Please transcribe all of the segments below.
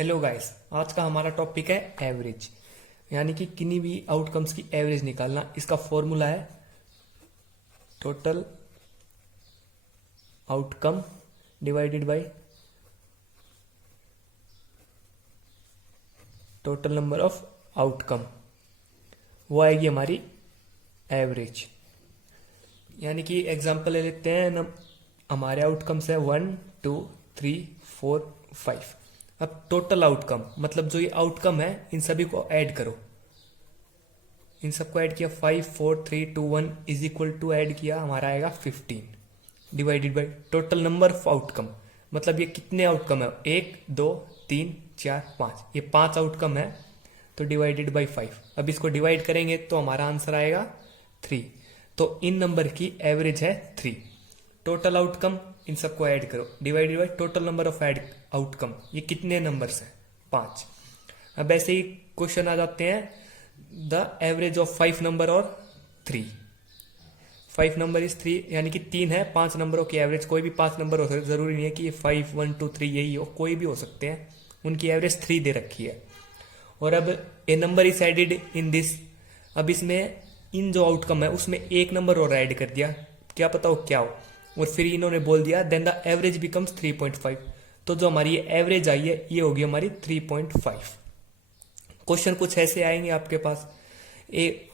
Hello guys, आज का हमारा टॉपिक है एवरेज, यानी कि किन्हीं भी आउटकम्स की एवरेज निकालना। इसका फॉर्मूला है total outcome divided by total number of outcome, वो आएगी हमारी एवरेज। यानी कि एग्जांपल ले लेते हैं, हमारे आउटकम्स है 1 2 3 4 5। अब टोटल आउटकम मतलब जो ये आउटकम है इन सभी को ऐड करो। इन सबको ऐड किया 5 4 3 2 1 इज इक्वल टू ऐड किया हमारा आएगा 15 divided by total number of outcome. मतलब ये कितने आउटकम है, 1 2 3 4 5, ये 5 आउटकम है तो डिवाइडेड बाय 5। अब इसको डिवाइड करेंगे तो हमारा आंसर आएगा 3। तो इन नंबर की एवरेज है 3। टोटल आउटकम इन सबको ऐड करो divided by total number of outcome, ये कितने नंबर्स हैं 5। अब ऐसे ही क्वेश्चन आ जाते हैं द एवरेज ऑफ 5 नंबर और 3। 5 नंबर इज 3, यानी कि 3 है 5 नंबरों की एवरेज। कोई भी 5 नंबर हो सकते, जरूरी नहीं है कि ये 5 1 2 3 यही हो, कोई भी हो सकते हैं। उनकी एवरेज 3 दे रखी है। और अब a number is added in this, अब इसमें इन जो आउटकम है उसमें एक नंबर और ऐड कर दिया, क्या पता हो क्या हो। और फिर इन्होंने बोल दिया देन द एवरेज बिकम्स 3.5। तो जो हमारी एवरेज आई है ये होगी हमारी 3.5। क्वेश्चन कुछ ऐसे आएंगे आपके पास, ए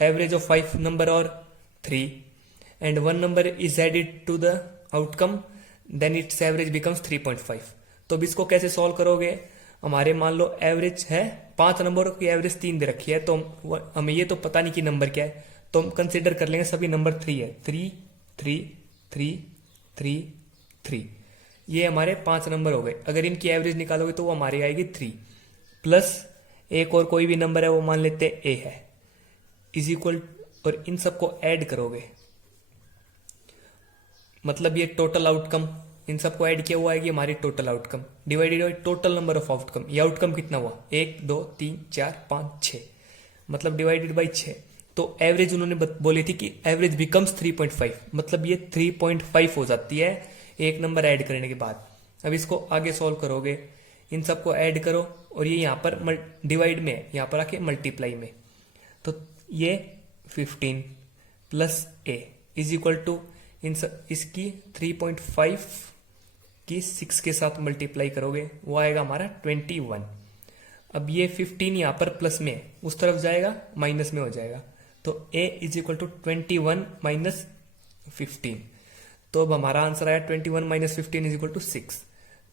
एवरेज ऑफ 5 नंबर और 3 and 1 number is added to the outcome then it's average becomes 3.5। तो अब इसको कैसे सॉल्व करोगे। हमारे मान लो एवरेज है 5 नंबरों की एवरेज 3 दे रखी है, तो हमें ये तो पता नहीं कि नंबर क्या है, तो हम कंसिडर कर लेंगे सभी नंबर 3 है। 3 3 3 3 3, ये हमारे 5 नंबर हो गए। अगर इनकी एवरेज निकालोगे तो वो हमारी आएगी 3 प्लस एक और कोई भी नंबर है वो मान लेते हैं ए है इज इक्वल, और इन सबको ऐड करोगे मतलब ये टोटल आउटकम, इन सबको ऐड किया हुआ आएगी हमारी total outcome divided by total number of outcome. ये आउटकम कितना हुआ 1 2 3 4 5 6, मतलब डिवाइडेड बाई 6। तो एवरेज उन्होंने बोली थी कि एवरेज बिकम्स 3.5, मतलब ये 3.5 हो जाती है एक नंबर ऐड करने के बाद। अब इसको आगे सॉल्व करोगे, इन सबको ऐड करो और ये यहाँ पर डिवाइड में है, यहाँ पर आके मल्टीप्लाई में। तो ये 15 plus a is equal to इसकी 3.5 की 6 के साथ मल्टीप्लाई करोगे, वो आएगा हमारा 21। अब ये 15 यहाँ पर प्लस में है, उस तरफ जाएगा माइनस में हो जाएगा, तो a is equal to 21 minus 15। तो अब हमारा आंसर आया 21 माइनस 15 इज इक्वल टू 6।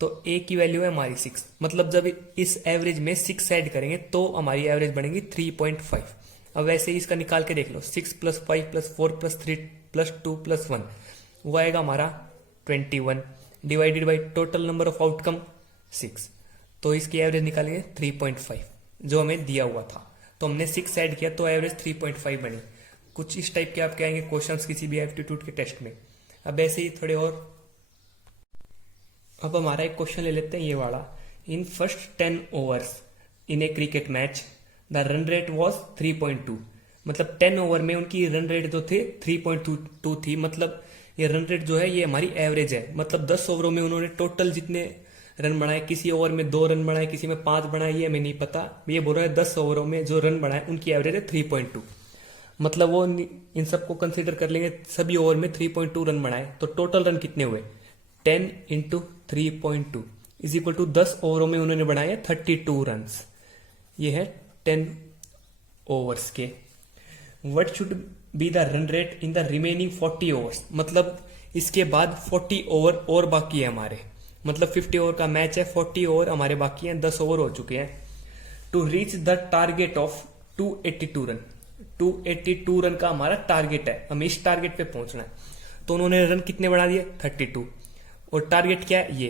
तो a की वैल्यू है हमारी 6, मतलब जब इस एवरेज में 6 ऐड करेंगे तो हमारी एवरेज बनेगी 3.5। अब वैसे ही इसका निकाल के देख लो, 6 plus 5 plus 4 plus 3 plus 2 plus 1, वो आएगा हमारा 21 divided by total number of outcome 6। तो इसकी एवरेज निकालेंगे 3.5 जो हमें दिया हुआ था, तो हमने 6 ऐड किया तो एवरेज 3.5 बनी। कुछ इस टाइप के आपके आएंगे क्वेश्चंस किसी भी एप्टीट्यूड के टेस्ट में। अब ऐसे ही थोड़े और, अब हमारा एक क्वेश्चन ले लेते हैं ये वाला। In first 10 overs in A cricket match the run rate was 3.2, मतलब 10 ओवर में उनकी रन रेट जो थे 3.2 थी। मतलब ये रन रेट जो है ये हमारी एवरेज है, मतलब 10 ओवरों में उन्होंने टोटल जितने रन बनाए, किसी ओवर में 2 रन बनाए, किसी में 5 बनाए, ये हमें नहीं पता। ये बोल रहा है 10 ओवरों में जो रन बनाए उनकी एवरेज है 3.2। मतलब वो इन सबको कंसीडर कर लेंगे, सभी ओवर में 3.2 रन बनाए, तो टोटल रन कितने हुए 10 इंटू 3.2 इज इक्वल टू 10 ओवरों में उन्होंने बनाए 32 रन। ये है 10 ओवर्स के। What should be the run rate in the remaining 40 overs, मतलब इसके बाद 40 ओवर और बाकी है हमारे, मतलब 50 ओवर का मैच है, 40 ओवर हमारे बाकी हैं, 10 ओवर हो चुके हैं। To reach the target of 282 run, 282 run का हमारा टारगेट है, हमें इस टारगेट पे पहुंचना है। तो उन्होंने रन कितने बढ़ा दिए 32, और टारगेट क्या है ये,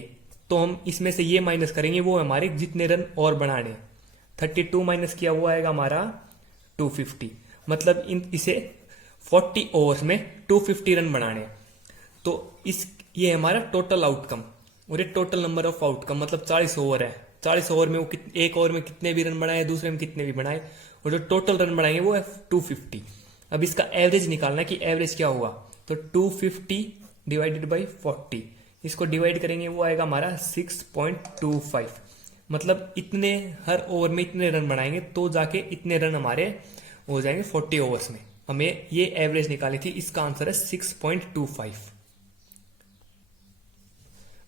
तो हम इसमें से ये माइनस करेंगे, वो हमारे जितने रन और बनाने। 32 माइनस किया हुआ आएगा हमारा 250, मतलब इसे 40 ओवर्स में 250 रन बनाने। तो ये हमारा टोटल आउटकम, और ये टोटल नंबर ऑफ आउटकम, मतलब 40 ओवर है। 40 ओवर में वो एक ओवर में कितने भी रन बनाए, दूसरे में कितने भी बनाए, और जो टोटल रन बनाएंगे वो है 250। अब इसका एवरेज निकालना कि एवरेज क्या हुआ, तो 250 डिवाइडेड बाई 40, इसको डिवाइड करेंगे वो आएगा हमारा 6.25। मतलब इतने हर ओवर में इतने रन बनाएंगे तो जाके इतने रन हमारे हो जाएंगे 40 ओवर्स में। हमें ये एवरेज निकाली थी, इसका आंसर है 6.25।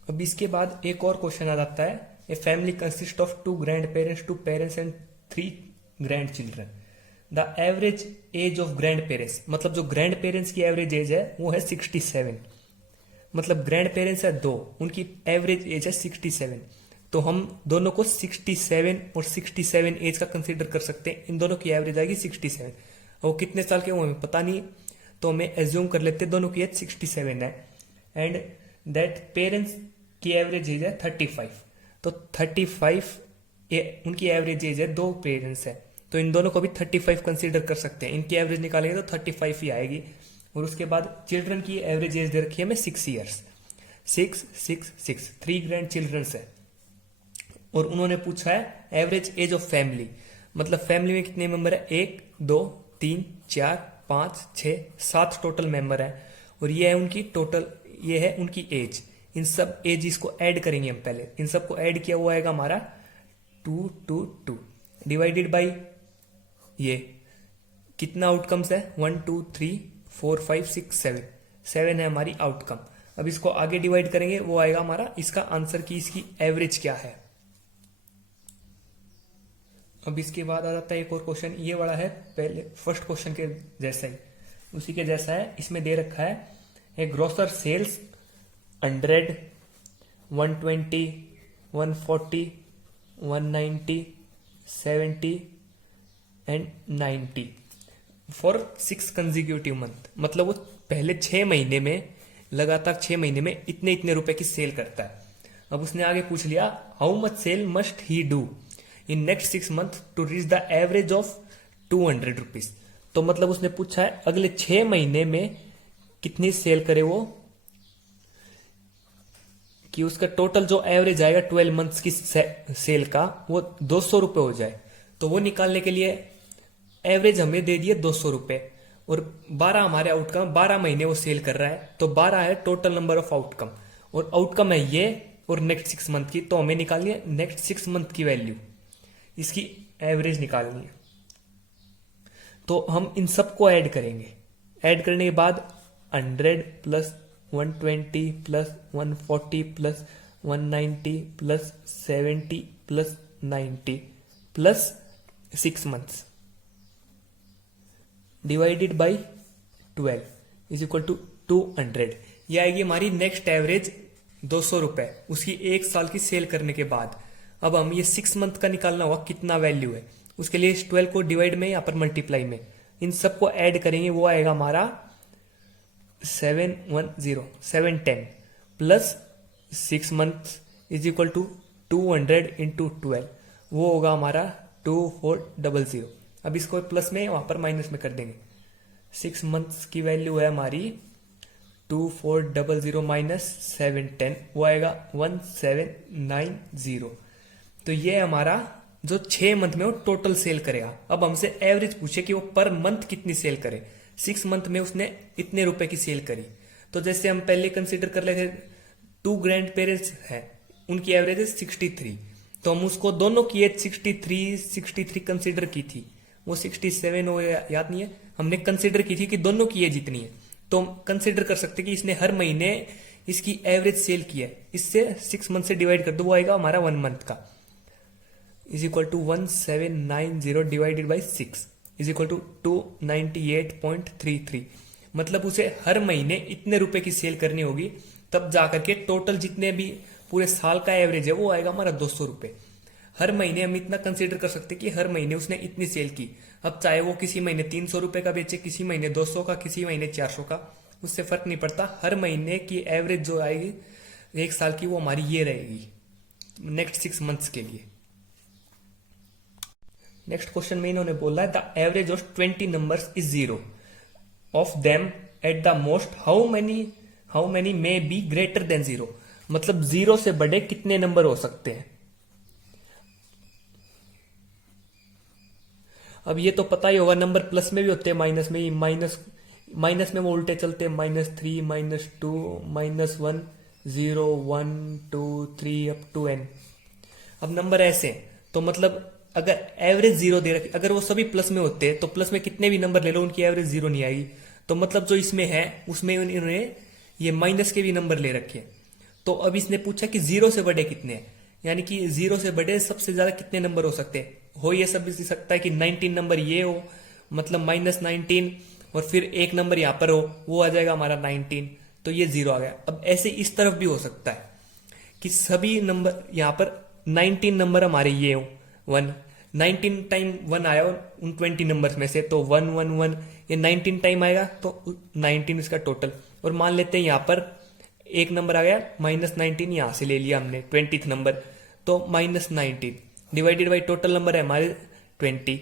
अब इसके बाद एक और क्वेश्चन आ जाता है, a family consist of 2 grand parents, 2 parents and 3 grand children. The average age of grand parents, मतलब जो ग्रैंड पेरेंट्स की एवरेज एज है वो है 67। मतलब ग्रैंड पेरेंट्स है 2, उनकी एवरेज एज है 67। तो हम दोनों को 67 और 67 एज का कंसीडर कर सकते हैं। इन दोनों की एवरेज आएगी 67। वो कितने साल के वो हमें पता नहीं, तो हमें एज्यूम कर लेते हैं दोनों की एज 67 है। एंड दैट पेरेंट्स की एवरेज एज है 35। तो 35 उनकी एवरेज एज है, 2 पेरेंट्स है, तो इन दोनों को भी 35 कंसीडर कर सकते हैं। इनकी एवरेज निकालेंगे तो 35 ही आएगी। और उसके बाद चिल्ड्रन की एवरेज एज दे रखी है हमें 6 ईयर्स। 6 6 6 3 ग्रैंड चिल्ड्रंस है। और उन्होंने पूछा है एवरेज एज ऑफ फैमिली, मतलब फैमिली में कितने मेंबर है, 1 2 3 4 5 6 7 टोटल मेंबर है। और ये है उनकी टोटल, ये है उनकी एज। इन सब एज इसको ऐड करेंगे हम पहले। इन सबको ऐड किया हुआ आएगा हमारा 2 2 2 डिवाइडेड बाई ये कितना आउटकम्स है, 1 2 3 4 5 6 7 7 है हमारी आउटकम। अब इसको आगे डिवाइड करेंगे, वो आएगा हमारा इसका आंसर की इसकी एवरेज क्या है। अब इसके बाद आ जाता है एक और क्वेश्चन, ये वाला है पहले फर्स्ट क्वेश्चन के जैसा ही, उसी के जैसा है। इसमें दे रखा है a grocer sales 100 120 140 190 70 and 90 for 6 consecutive month. मतलब वो पहले 6 महीने में लगातार 6 महीने में इतने इतने रुपए की सेल करता है। अब उसने आगे पूछ लिया how much sale must he do in next 6 month to reach the average of 200 rupees. तो मतलब उसने पूछा है अगले 6 महीने में कितनी सेल करे वो, कि उसका टोटल जो एवरेज आएगा 12 मंथ्स की सेल का वो 200 रुपए हो जाए। तो वो निकालने के लिए एवरेज हमें दे दिए 200 रुपए और 12 हमारे आउटकम, 12 महीने वो सेल कर रहा है, तो 12 है टोटल नंबर ऑफ आउटकम। और आउटकम है ये और नेक्स्ट 6 मंथ की, तो हमें निकालनी है नेक्स्ट 6 मंथ की वैल्यू, इसकी एवरेज निकालनी है। तो हम इन सबको ऐड करेंगे। ऐड करने के बाद 100 plus 120 plus 140 plus 190 plus 70 plus 90 plus 6 months divided by 12 is equal to 200। ये आएगी हमारी नेक्स्ट एवरेज 200 रुपए उसकी 1 साल की सेल करने के बाद। अब हम ये 6 मंथ का निकालना होगा कितना वैल्यू है, उसके लिए इस 12 को डिवाइड में या पर मल्टीप्लाई में इन सबको ऐड करेंगे, वो आएगा हमारा 710 plus 6 month is equal to 200 into 12, वो होगा हमारा 2400। अब इसको प्लस में वहां पर माइनस में कर देंगे। 6 मंथ्स की वैल्यू है हमारी 2400 माइनस 710, वो आएगा 1790। तो ये हमारा जो 6 मंथ में वो टोटल सेल करेगा। अब हमसे एवरेज पूछे कि वो पर मंथ कितनी सेल करे। 6 मंथ में उसने इतने रुपए की सेल करी, तो जैसे हम पहले कंसीडर कर लेते 2 ग्रैंड पेरेंट्स है, उनकी एवरेज है 63, तो हम उसको दोनों की एज 63 कंसीडर की थी। वो 67 वो याद नहीं है, हमने कंसीडर की थी कि दोनों की एज इतनी है, तो हम कंसीडर कर सकते कि इसने हर महीने इसकी एवरेज सेल की है। इससे 6 मंथ से डिवाइड कर दो, वो आएगा हमारा 1 मंथ का is equal to 1790 divided by 6 is equal to 298.33। मतलब उसे हर महीने इतने रुपए की सेल करनी होगी, तब जाकर के टोटल जितने भी पूरे साल का एवरेज है वो आएगा हमारा 200 रुपए। हर महीने हम इतना कंसीडर कर सकते कि हर महीने उसने इतनी सेल की। अब चाहे वो किसी महीने 300 रुपए का बेचे, किसी महीने 200 का, किसी महीने 400 का, उससे फर्क नहीं पड़ता। हर महीने की एवरेज जो आएगी 1 साल की, वो हमारी ये रहेगी नेक्स्ट 6 मंथ्स के लिए। नेक्स्ट क्वेश्चन में इन्होंने बोला है the average of 20 numbers is 0 of them at the most how many may be greater than 0। मतलब 0 से बड़े कितने नंबर हो सकते हैं। अब ये तो पता ही होगा, नंबर प्लस में भी होते हैं, माइनस में ही। माइनस में वो उल्टे चलते हैं, -3 -2 -1 0 1 2 3 अप टू n। अब नंबर ऐसे हैं, तो मतलब अगर एवरेज जीरो दे रखी, अगर वो सभी प्लस में होते हैं तो प्लस में कितने भी नंबर ले लो उनकी एवरेज जीरो नहीं आएगी। तो मतलब जो इसमें है उसमें इन्होंने ये माइनस के भी नंबर ले रखे हैं। तो अब इसने पूछा कि जीरो से बड़े कितने हैं, यानी कि जीरो से बड़े सबसे ज्यादा कितने नंबर हो सकते हैं। हो ये सब सकता है कि 19 नंबर ये हो, मतलब -19, और फिर एक नंबर यहां पर हो, वो आ जाएगा हमारा 19, तो ये जीरो आ गया। अब ऐसे इस तरफ भी हो सकता है कि सभी नंबर यहां पर 19 नंबर हमारे ये हो, 1 19 टाइम 1 आया उन 20 नंबर्स में से, तो 1 1 1 ये 19 टाइम आएगा, तो 19 इसका टोटल। और मान लेते हैं यहां पर एक नंबर आ गया -19, यहां से ले लिया हमने 20th नंबर, तो -19 डिवाइडेड बाई टोटल नंबर है हमारे 20,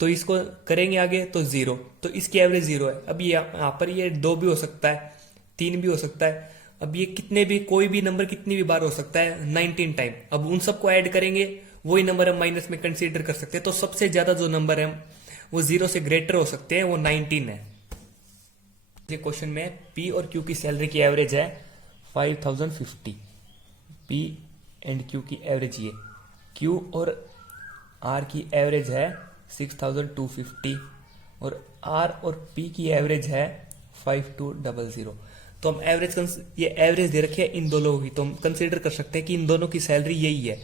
तो इसको करेंगे आगे तो जीरो, तो इसकी एवरेज जीरो है। अब ये यहाँ पर ये 2 भी हो सकता है, 3 भी हो सकता है। अब ये कितने भी, कोई भी नंबर कितनी भी बार हो सकता है, 19 टाइम। अब उन सबको ऐड करेंगे, वही नंबर हम माइनस में कंसीडर कर सकते हैं। तो सबसे ज्यादा जो नंबर है वो जीरो से ग्रेटर हो सकते हैं, वो 19 है। क्वेश्चन में पी और क्यू की सैलरी की एवरेज है 5050। पी एंड क्यू की एवरेज ये, क्यू और आर की एवरेज है 6250, और आर और पी की एवरेज है 5200। तो हम एवरेज, ये एवरेज दे रखी है इन दो लोगों की, तो हम कंसीडर कर सकते हैं कि इन दोनों की सैलरी यही है।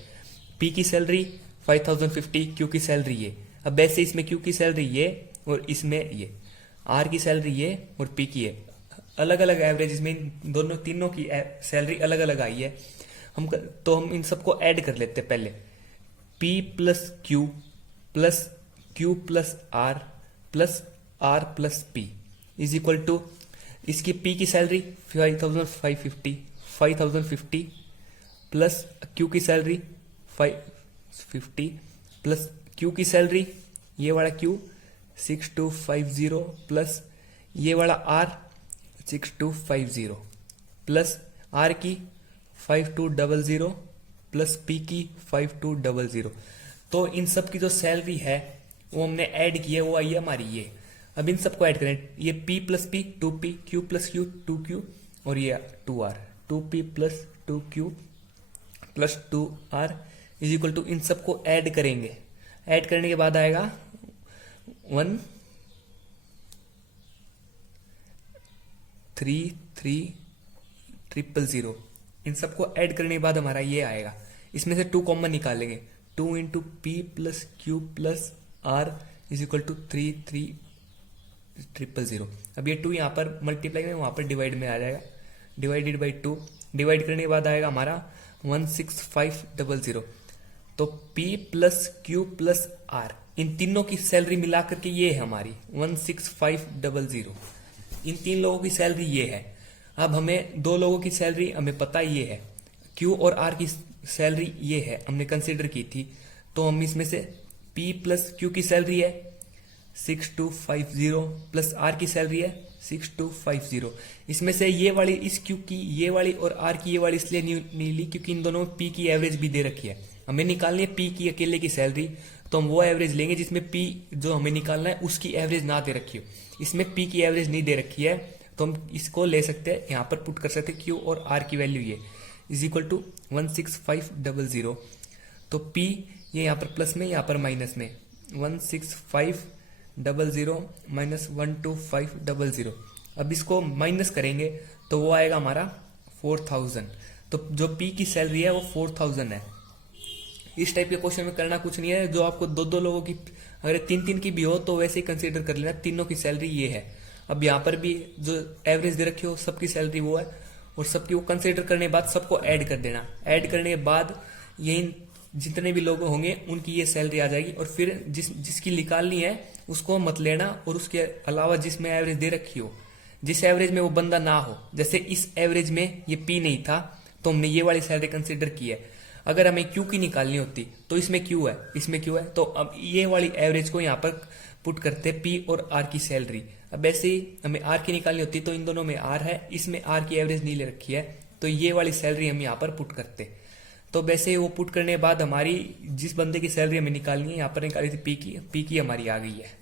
पी की सैलरी 5050, क्यू की सैलरी ये। अब वैसे इसमें क्यू की सैलरी ये और इसमें ये, आर की सैलरी ये और पी की ये। अलग अलग एवरेज इसमें दोनों तीनों की सैलरी अलग अलग आई है। तो हम इन सबको ऐड कर लेते हैं पहले। P plus Q plus R plus P is equal to, इसकी P की सैलरी 5050 प्लस क्यू की सैलरी 550 प्लस क्यू की सैलरी ये वाला क्यू 6250 प्लस ये वाला आर 6250 प्लस आर की 5200 प्लस पी की 5200। तो इन सब की जो सैलरी है वो हमने ऐड की है, वो आई है हमारी ये। अब इन सबको ऐड करें, ये P plus P 2P, Q plus Q 2Q, और ये 2R 2P plus 2Q plus 2R is equal to, इन सबको ऐड करेंगे। ऐड करने के बाद आएगा 13300। इन सबको ऐड करने के बाद हमारा ये आएगा, इसमें से 2 कॉमन निकालेंगे, 2 into P plus Q plus R is equal to 33000। अब ये 2 यहाँ पर मल्टीप्लाई करेंगे, वहां पर डिवाइड में आ जाएगा, डिवाइडेड बाई 2। डिवाइड करने के बाद आएगा हमारा 16500। तो P plus Q plus R, इन तीनों की सैलरी मिलाकर के ये है हमारी 16500। इन 3 लोगों की सैलरी ये है। अब हमें 2 लोगों की सैलरी हमें पता ये है, Q और R की सैलरी ये है, हमने कंसीडर की थी। तो हम इसमें से P प्लस Q की सैलरी है 6250 प्लस R की सैलरी है 6250। इसमें से ये वाली, इस Q की ये वाली और R की ये वाली इसलिए नहीं ली क्योंकि इन दोनों में P की एवरेज भी दे रखी है। हमें निकालनी है P की अकेले की सैलरी, तो हम वो एवरेज लेंगे जिसमें P जो हमें निकालना है उसकी एवरेज ना दे रखी हो। इसमें P की एवरेज नहीं दे रखी है, तो हम इसको ले सकते हैं, यहाँ पर पुट कर सकते हैं Q और R की वैल्यू ये इज इक्वल टू 16500। तो P ये यहाँ पर प्लस में, यहाँ पर माइनस में, 16500 माइनस 12500। अब इसको माइनस करेंगे तो वो आएगा हमारा 4000। तो जो P की सैलरी है वो 4000 है। इस टाइप के क्वेश्चन में करना कुछ नहीं है, जो आपको 2 लोगों की, अगर 3 की भी हो तो वैसे ही कंसीडर कर लेना, तीनों की सैलरी ये है। अब यहाँ पर भी जो एवरेज दे रखी हो सबकी सैलरी वो है, और सबकी वो कंसीडर करने के बाद सबको ऐड कर देना। ऐड करने के बाद यही जितने भी लोग होंगे उनकी ये सैलरी आ जाएगी, और फिर जिसकी निकालनी है उसको मत लेना, और उसके अलावा जिसमें एवरेज दे रखी हो, जिस एवरेज में वो बंदा ना हो, जैसे इस एवरेज में ये P नहीं था तो हमने ये वाली सैलरी कंसीडर की है। अगर हमें Q की निकालनी होती तो इसमें Q है, इसमें Q है, तो अब ये वाली एवरेज को यहाँ पर पुट करते P और R की सैलरी। अब ऐसे ही हमें R की निकालनी होती तो इन दोनों में R है, इसमें R की एवरेज नहीं ले रखी है, तो ये वाली सैलरी हम यहाँ पर पुट करते। तो वैसे वो पुट करने के बाद हमारी जिस बंदे की सैलरी हमें निकालनी है, यहाँ पर निकाली थी P की हमारी आ गई है।